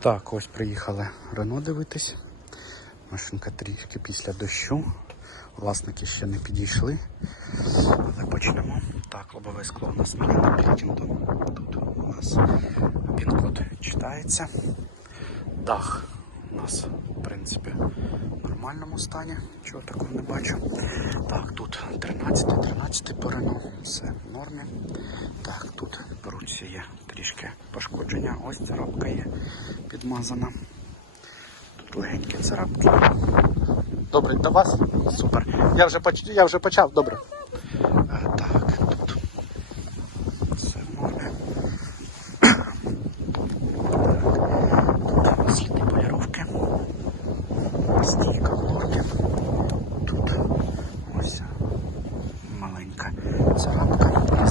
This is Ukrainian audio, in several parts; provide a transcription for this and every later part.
Так, ось приїхали Рено дивитись. Машинка трішки після дощу. Власники ще не підійшли. Але почнемо. Так, лобове скло у нас міняне Клітінгтон. Тут у нас пін-код читається. Дах у нас, в принципі, в нормальному стані. Чого такого не бачу. Так, тут 13, 13 по Рено. Все в нормі. Так, тут руці є трішки пошкодження. Ось царапка є підмазана. Тут легенькі царапки. Добре, до вас? Супер. Я вже, поч... я вже почав, добре. Е, Так, тут все в нормі. Так, тут сліди поліровки. Стійка нормі. Тут ось маленька царапка.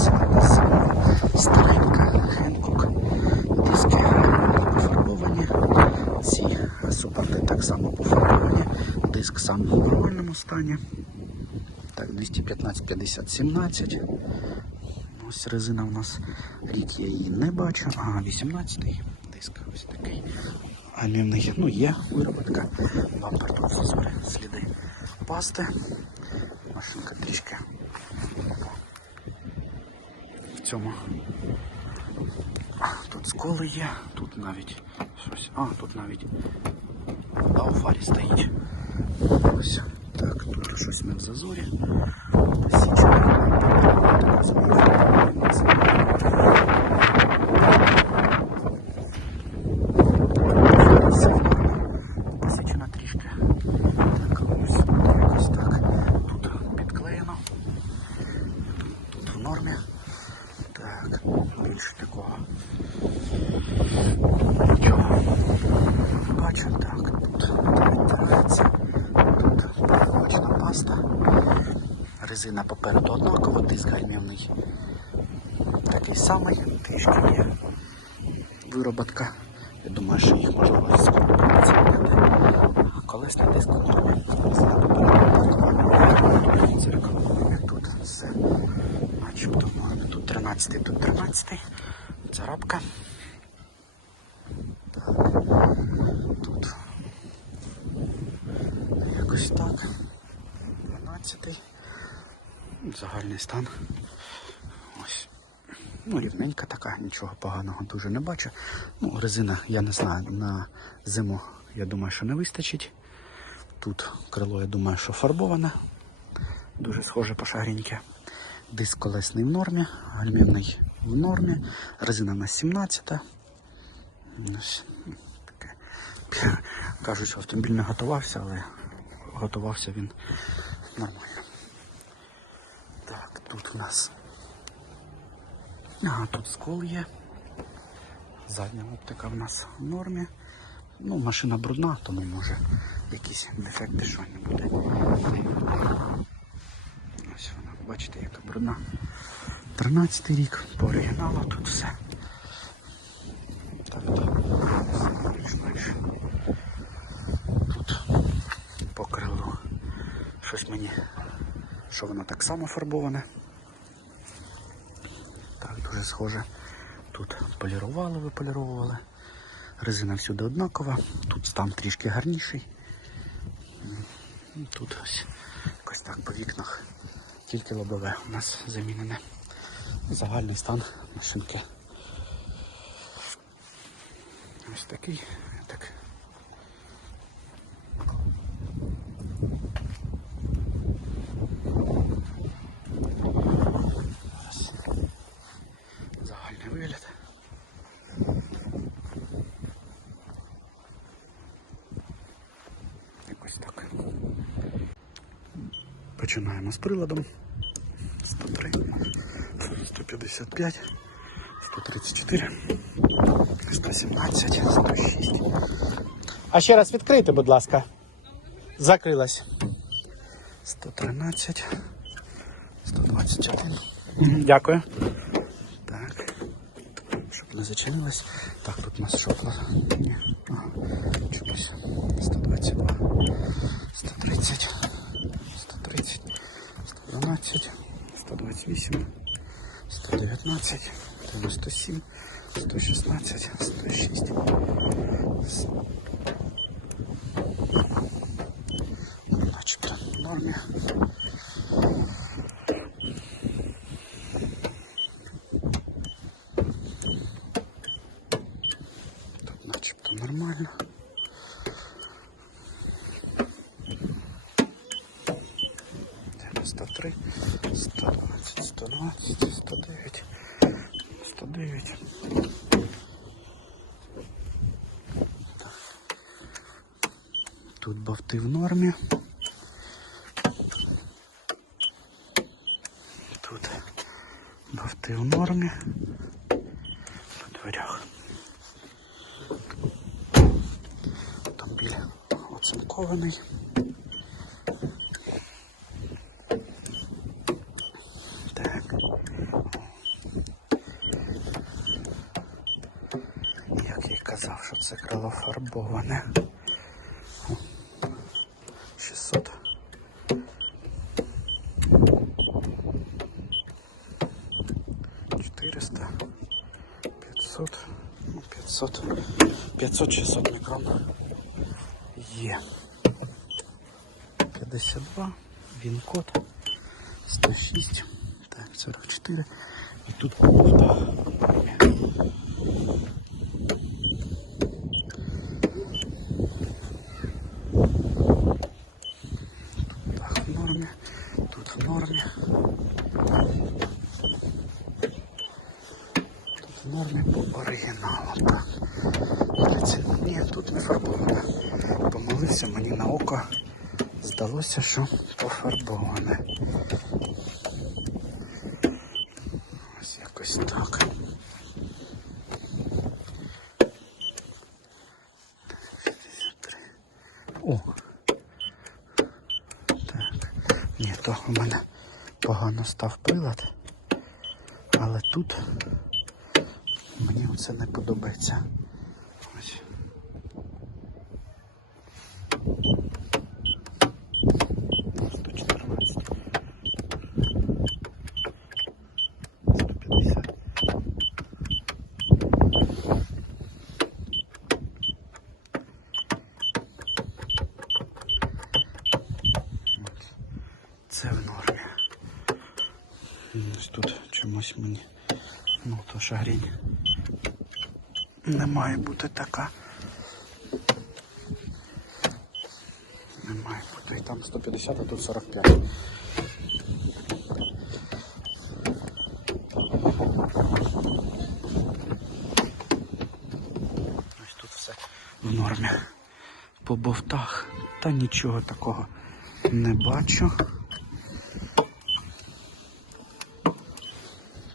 Старенька Хенкок. Диски пофарбовані. Ці супорти так само пофарбовані. Диск сам в нормальному стані. Так, 215 50 17. Ось резина у нас рік я її не бачу. Ага, 18-й диск ось такий. Алюмний. Ну, є вироботка. Бампер тут зазори, сліди пасти. Машинка трішки в цьому. Тут сколи є, тут навіть щось. А, тут навіть вода у фарі стоїть. Ось. Так, тут щось не в зазорі. Посічена Резина попереду однакова, диск гальмівний такий самий, трішки є вироботка. Я думаю, що їх скоро працювати. Колесний диск нормі. Резина попереду. Дзеркало. Тут все начебто. Тут 13, тут 13. Царапка. Так. Тут якось так. 12. Загальний стан. Ну, рівненька така, нічого поганого дуже не бачу. Ну, резина, я не знаю, на зиму, я думаю, що не вистачить. Тут крило, я думаю, що фарбоване. Дуже схоже по шагріньке. Диск колесний в нормі, гальмівний в нормі. Резина на 17. Ось таке. Кажуть, що автомобіль не готувався, але готувався він нормально. Тут у нас. Ага, тут скол є. Задня оптика в нас в нормі. Ну, машина брудна, тому може якісь дефекти що не буде. Ось вона, бачите, яка брудна. 13 рік, по оригіналу тут все. Так, так. Більш-менш. Тут по крилу щось мені, що воно так само фарбоване. Так, дуже схоже. Тут полірували, виполіровували. Резина всюди однакова. Тут стан трішки гарніший. Тут ось якось так по вікнах. Тільки лобове у нас замінене. Загальний стан машинки. Ось такий. Так. Ось. Загальний вигляд. Якось так. Починаємо з приладом. 103, 155, 134, 117, 106. А ще раз відкрийте, будь ласка. Закрилась. 113, 121. Дякую. Не зачинилось. Так, тут у нас шокло. Ні. Ага. Чомусь. 122, 130, 130, 112, 128, 119, 97, 116, 106, Начебто в нормі. Тут бовти в нормі. Тут бовти в нормі. По дверях. Автомобіль оцинкований. Так. Як я казав, що це крило фарбоване. 500 500-600 мікрон є. 52, він код 106, так, 44. І тут кофта. Тут не фарбоване. Помилився мені на око. Здалося, що пофарбоване. Ось якось так. О, так. Ні, то в мене погано став прилад. Але тут мені це не подобається. Ось. Це в нормі. Ось тут чомусь мені. Ну, то шагрінь не має бути така. Не має бути. І там 150, а тут 45. Ось тут все в нормі. По бовтах. Та нічого такого не бачу.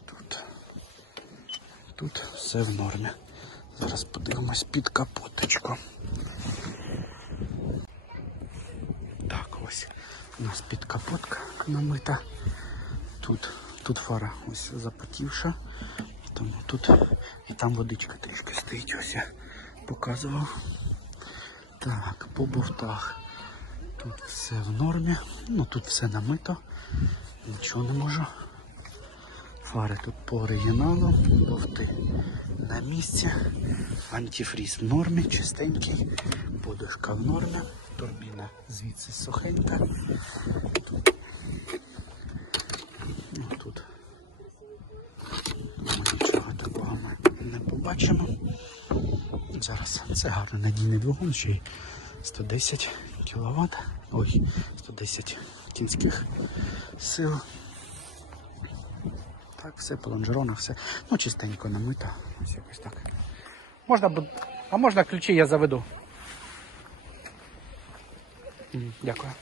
Тут, тут все в нормі. Зараз подивимось під капоточку. Так, ось у нас під капотка намита. Тут, тут фара ось запотівша. І тому тут і там водичка трішки стоїть, ось я показував. Так, по бовтах. Тут все в нормі. Ну тут все намито. Нічого не можу. Фари тут по оригіналу, бовти на місці. Антифріз в нормі, чистенький, подушка в нормі, турбіна звідси сухенька. Тут, ну, тут думаю, нічого такого ми не побачимо. Зараз це гарний надійний двигун, ще й 110 кВт, ой, 110 кінських сил. Так, все по все. Ну, чистенько намито. Ось якось так. Можна А можна ключі я заведу. Дякую.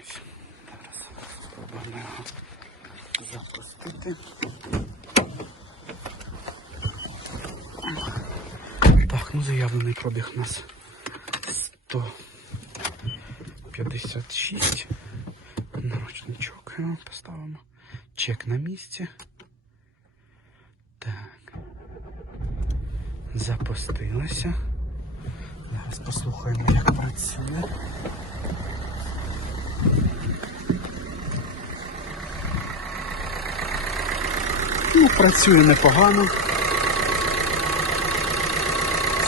Ось. Зараз спробуємо його запустити. Так, ну заявлений пробіг у нас 156. Наручничок його поставимо. Чек на місці. Так. Запустилося. Зараз послухаємо, як працює. Ну, працює непогано.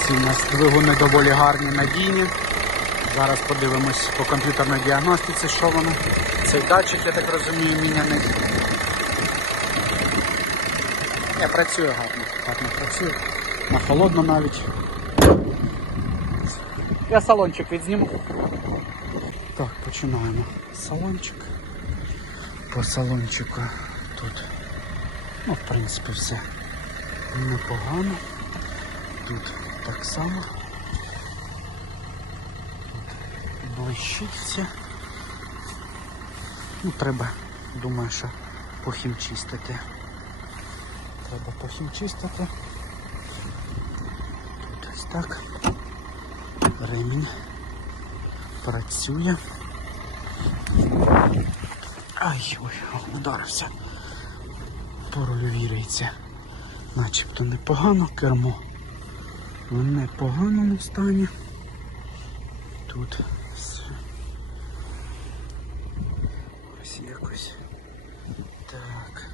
Ці у нас двигуни доволі гарні, надійні. Зараз подивимось по комп'ютерній діагностиці, що воно. Цей датчик, я так розумію, міняний. Не, працює гарно. Гарно працює. На холодно навіть. Я салончик відзніму. Так, починаємо. Салончик. По салончику тут, ну, в принципі, все непогано. Тут так само. Тут блищиться. Ну, треба, думаю, що похімчистити. Треба похімчистити. Тут ось так. Ремінь працює. Ай, ой, ударився. По віриться. Начебто непогано кермо. В непоганому стані. Тут все. Ось якось. Так.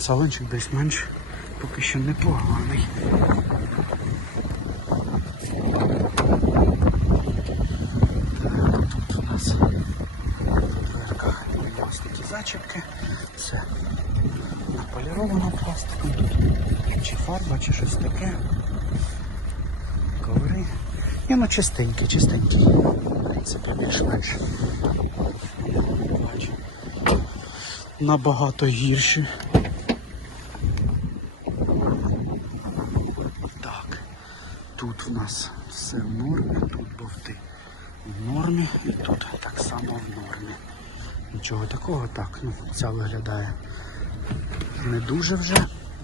Салончик більш-менш поки що непоганий. Так, тут у нас в дверках ось такі зачіпки. Це наполіровано пластиком. Чи фарба, чи щось таке. Коври. Ні, ну чистенькі, чистенькі. В принципі, більш-менш. Набагато гірші. Так. Тут в нас все в нормі, тут бовти в нормі і тут так само в нормі. Нічого такого, так, ну, ця виглядає не дуже вже.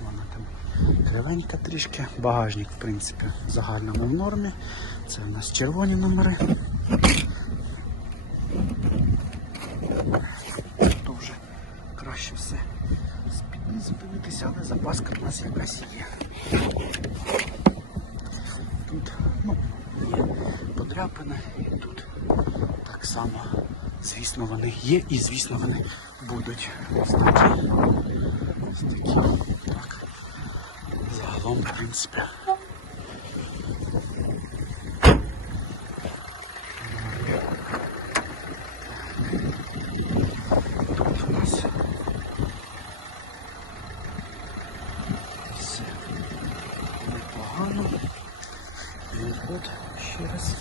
Вона там кривенька трішки. Багажник, в принципі, в загальному в нормі. Це в нас червоні номери. Тут вже краще все з-під але запаска в нас якась є. Тут, ну, є само. Звісно, вони є і звісно вони будуть. Ось такі. Ось такі. Так. Загалом, в принципі. Ще раз.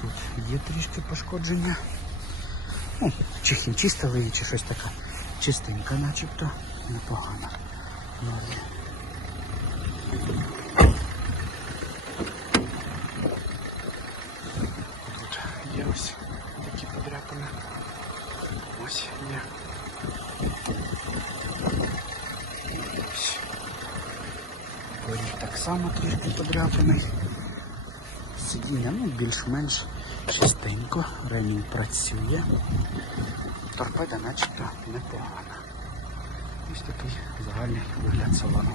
Тут є трішки пошкодження. Ну, чи хімчистили її, чи щось таке. Чистенька начебто. Непогано. Нормі. Тут є ось такі подряпини. Ось є. Ось. Поріг так само трішки подряпаний. Сидіння, ну, більш-менш чистенько, ремінь працює. Торпеда начебто непогана. Ось такий загальний вигляд салону.